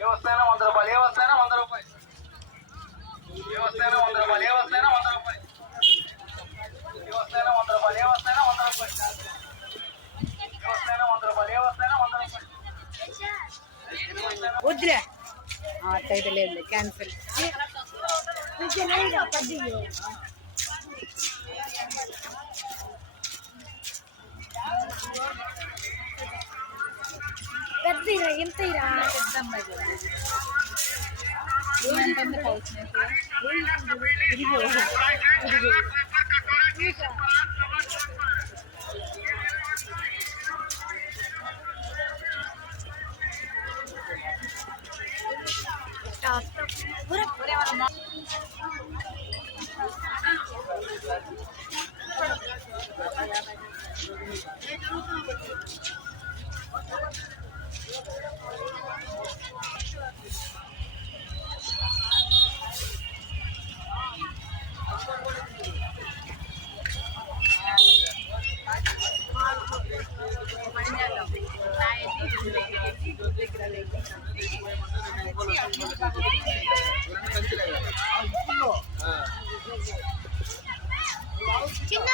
ఏ వస్తాయినా 100 రూపాయలు, ఏ వస్తాయినా 100 రూపాయలు, ఏ వస్తాయినా 100 రూపాయలు, ఏ వస్తాయినా 100 రూపాయలు, ఏ వస్తాయినా 100 రూపాయలు, ఏ వస్తాయినా 100 రూపాయలు, ఏ వస్తాయినా 100 రూపాయలు, ఏ వస్తాయినా 100 రూపాయలు. వద్దులే అట్లయితే లేదు, క్యాన్సిల్. పెద్దరా ఎంత చిన్న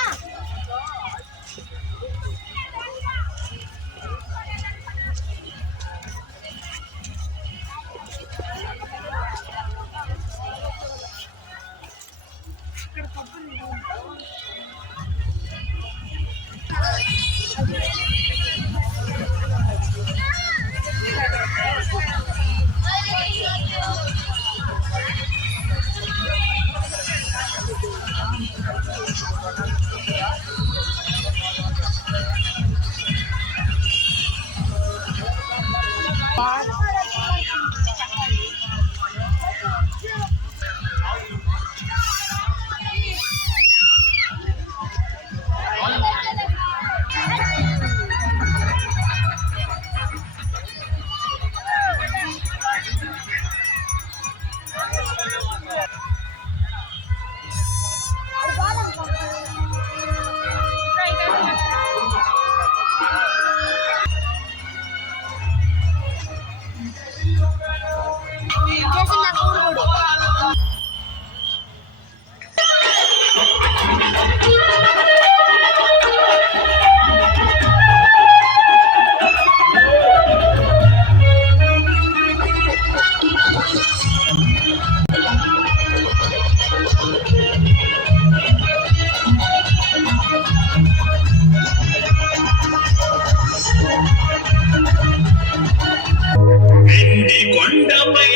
కొండపై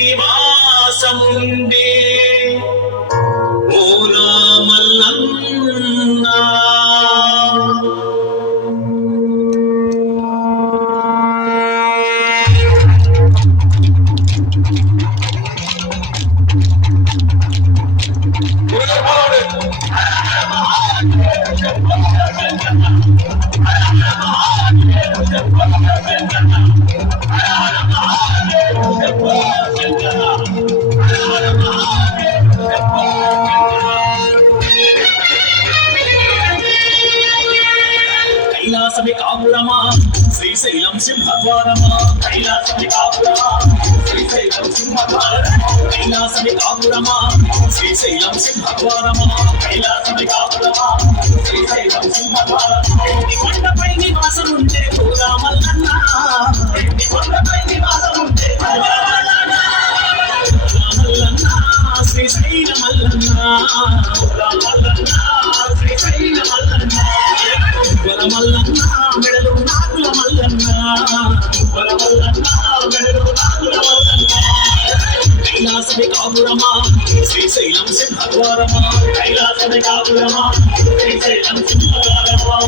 నివాసముండే ఓలా మల్లన్న కైలాసమి కాపురమా శ్రీశైలం సింహద్వారమా, కైలాసమి కాపురమా శ్రీశైలం సింహద్వారమా, కైలాసమి కాపురమా శ్రీశైలం సింహద్వారమా, కైలాసమి కాపురమా శ్రీశైలం సింహద్వారమా. కొండపై నివాసముండే ఓలా మల్లన్న, కొండపై నివాసముండే ఓలా మల్లన్న, శ్రీశైల మల్లన్న, ఓలా మల్లన్న, శ్రీశైల మల్లన్న, వర మల్లన్న మెడలు నాగుల మల్లన్న, వర మల్లన్న మెడలు నాగుల మల్లన్న. కైలాసమి కాపురమా శ్రీశైలం సింహద్వారమా, కైలాసమి కాపురమా శ్రీశైలం సింహద్వారమా.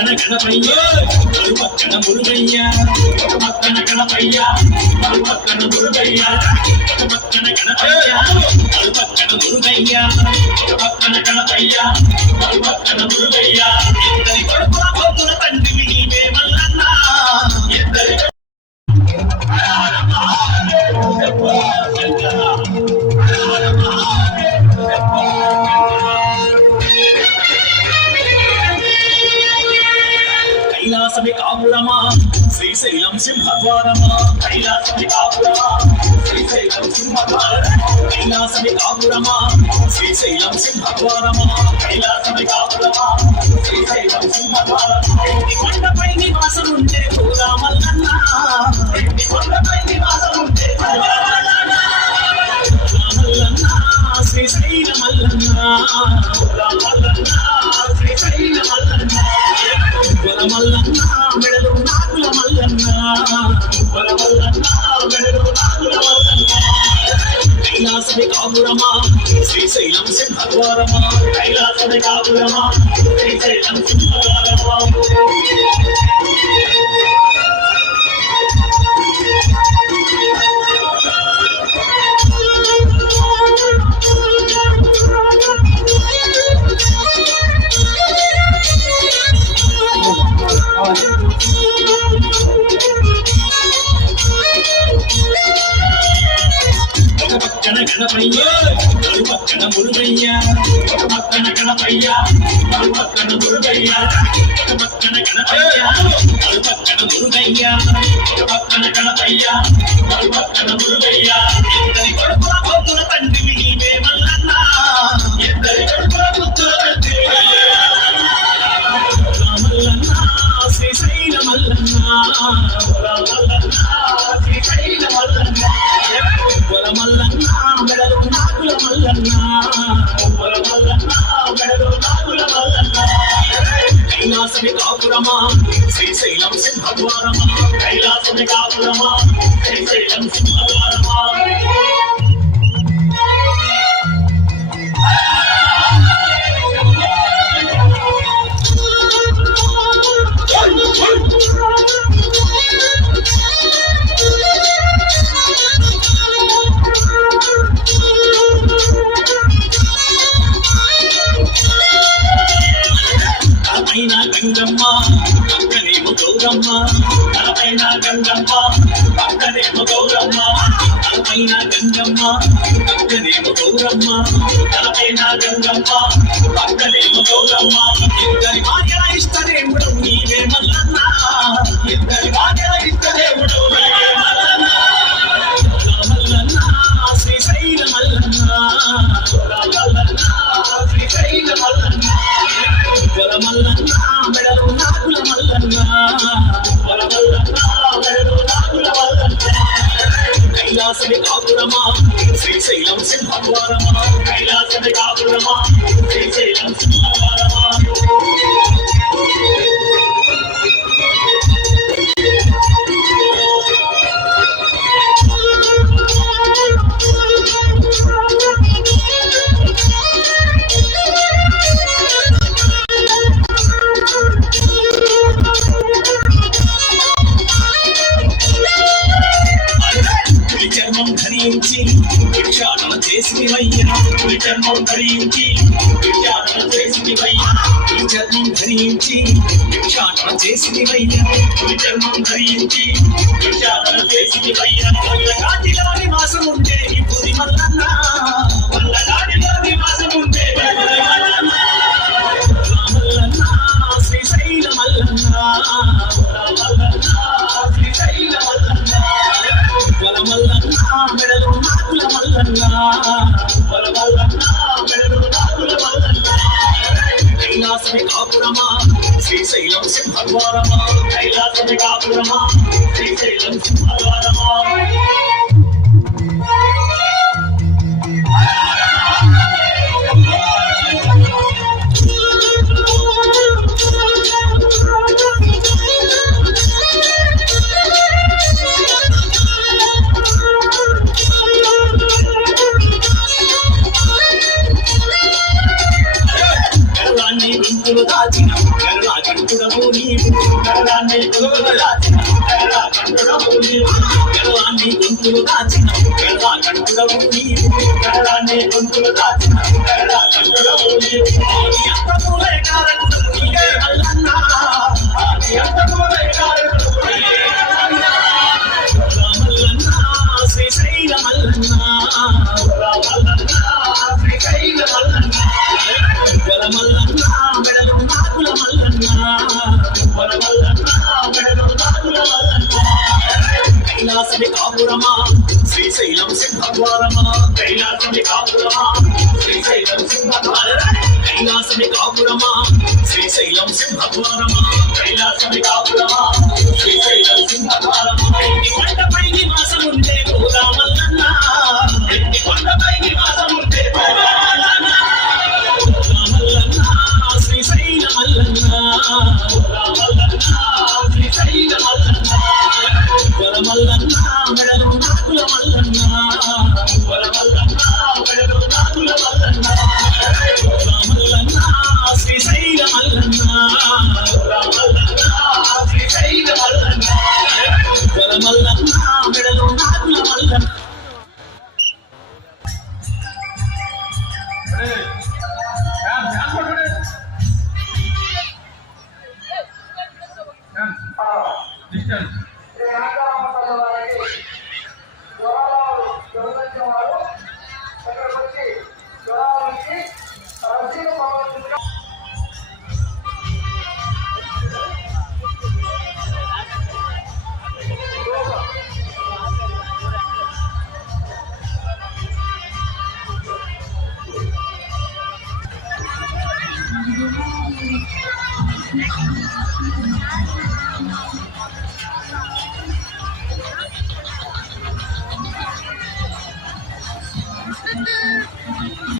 పక్కన గణపయ్య మరు పక్కన మురుగయ్య ఒక పక్కన గణపయ్య మరు పక్కన మురుగయ్య ఒక పక్కన గణపయ్య మరు పక్కన మురుగయ్య ఒక పక్కన గణపయ్య మరు పక్కన మురుగయ్య ఇద్దరి కొడుకుల పోతుల తండ్రి నీవే మల్లన్న ఇద్దరి కైలాసమి కాపురమా శ్రీశైలం సింహద్వారమా కైలాసమి కాపురమా శ్రీశైలం సింహద్వారమా కైలాసమి కాపురమా శ్రీశైలం సింహద్వారమా కైలాసమి కాపురమా శ్రీశైలం సింహద్వారమా కొండపై నివాసముండే పూరా మల్లన్న కొండపై నివాసముండే పూరా మల్లన్న శ్రీశైల మల్లన్న మల్లన్న శ్రీశైల మల్లన్న మల్లన్న మెడలు నాగుల మల్లన్న మల్లన్న మెడలు నాగుల మల్లన్న కైలాసమి కాపురమా శ్రీశైలం సింహద్వారమా కైలాసమి కాపురమా శ్రీశైలం సింహద్వారమా ఒక పక్కన గణపయ్య మరు పక్కన మురుగయ్య ఒక పక్కన గణపయ్య మరు పక్కన మురుగయ్య ఒక పక్కన గణపయ్య మరు పక్కన మురుగయ్య ఒక పక్కన గణపయ్య మరు పక్కన మురుగయ్య ఇద్దరి కొడుకుల పోతుల తండ్రి నీవే మల్లన్న ఇద్దరి కొడుకుల పుత్రుల తండ్రి మల్లన్న శ్రీశైల మల్లన్న మల్లన్న శ్రీశైల మల్లన్న మల్లన్న మెడలు నాగుల మల్లన్న మల్లన్న మెడలు నాగుల మల్లన్న కైలాసమి కాపురమా శ్రీశైలం సింహద్వారమా కైలాసమి కాపురమా శ్రీశైలం సింహద్వారమా తలపైన గంగమ్మ పక్కనేమో గౌరమ్మ తలపైన గంగమ్మ పక్కనేమో గౌరమ్మ తలపైన గంగమ్మ పక్కనేమో గౌరమ్మ తలపైన గంగమ్మ పక్కనేమో గౌరమ్మ ఇద్దరి భార్యల ఇష్టదేవుడు నీవే మల్లన్న ఇద్దరి భార్యల ఇష్టదేవుడు నీవే మల్లన్న మల్లన్న శ్రీశైల మల్లన్న మల్లన్న శ్రీశైల మల్లన్న మల్లన్న మెడలు నాగుల మల్లన్న మల్లన్న మెడలు నాగుల మల్లన్న కైలాసమి కాపురమా శ్రీశైలం సింహద్వారమా కైలాసమి కాపురమా శ్రీశైలం సింహద్వారమా చర్మం ధరించి భిక్షాటన చేసివయ్యా చర్మం ధరించి భిక్షాటన చేసివయ్యా చర్మం ధరించి భిక్షాటన చేసివయ్యా చర్మం ధరించి భిక్షాటన చేసివయ్యా వల్లగాడిలో నివాసం ఉండే ఈ పురి మల్లన్న వల్లగాడిలో నివాసం ఉండే మల్లన్న శ్రీశైల మల్లన్న మల్లన్న శ్రీశైల మల్లన్న మల్లన్న మెడలు నాగుల మల్లన్న మల్లన్న మెడలు నాగుల మల్లన్న కైలాసమి కాపురమా శ్రీశైలం సింహద్వారమా కైలాసమి కాపురమా శ్రీశైలం సింహద్వారమా గొంతులు దాచిన గరుడా కంటుడవు నీవు గరుడాన్ని గొంతులు దాచిన గరుడా కంటుడవు నీవు గరుడాన్ని గొంతులు దాచిన గరుడా కంటుడవు నీవు గరుడాన్ని గొంతులు దాచిన గరుడా కంటుడవు నీవు ఆది అంతములే కారణము నీవే మల్లన్న ఆది అంతములే కారణము నీవే మల్లన్న మల్లన్న శ్రీశైల మల్లన్న మల్లన్న శ్రీశైల మల్లన్న మల్లన్న మెడలు నాగుల మల్లన్న మల్లన్న మెడలు నాగుల మల్లన్న కైలాసమి కాపురమా శ్రీశైలం సింహద్వారమా కైలాసమి కాపురమా శ్రీశైలం సింహద్వారమా కైలాసమి కాపురమా శ్రీశైలం సింహద్వారమా కైలాసమి కాపురమా శ్రీశైలం సింహద్వారమా ఎన్ని కొండపై నివాసముండే గోదా మల్లన్న ఎన్ని కొండపై నివాసముండే గోదా మల్లన్న మల్లన్న శ్రీశైల మల్లన్న మల్లన్న శ్రీశైల మల్లన్న వరమల్లన్న మెడలు నాకుల మల్లన్న వరమల్లన్న మెడలు నాకుల మల్లన్న రామల్లన్న శ్రీశైల మల్లన్న రామల్లన్న శ్రీశైల మల్లన్న వరమల్లన్న మెడలు నాకుల మల్లన్న డిస్టెన్స్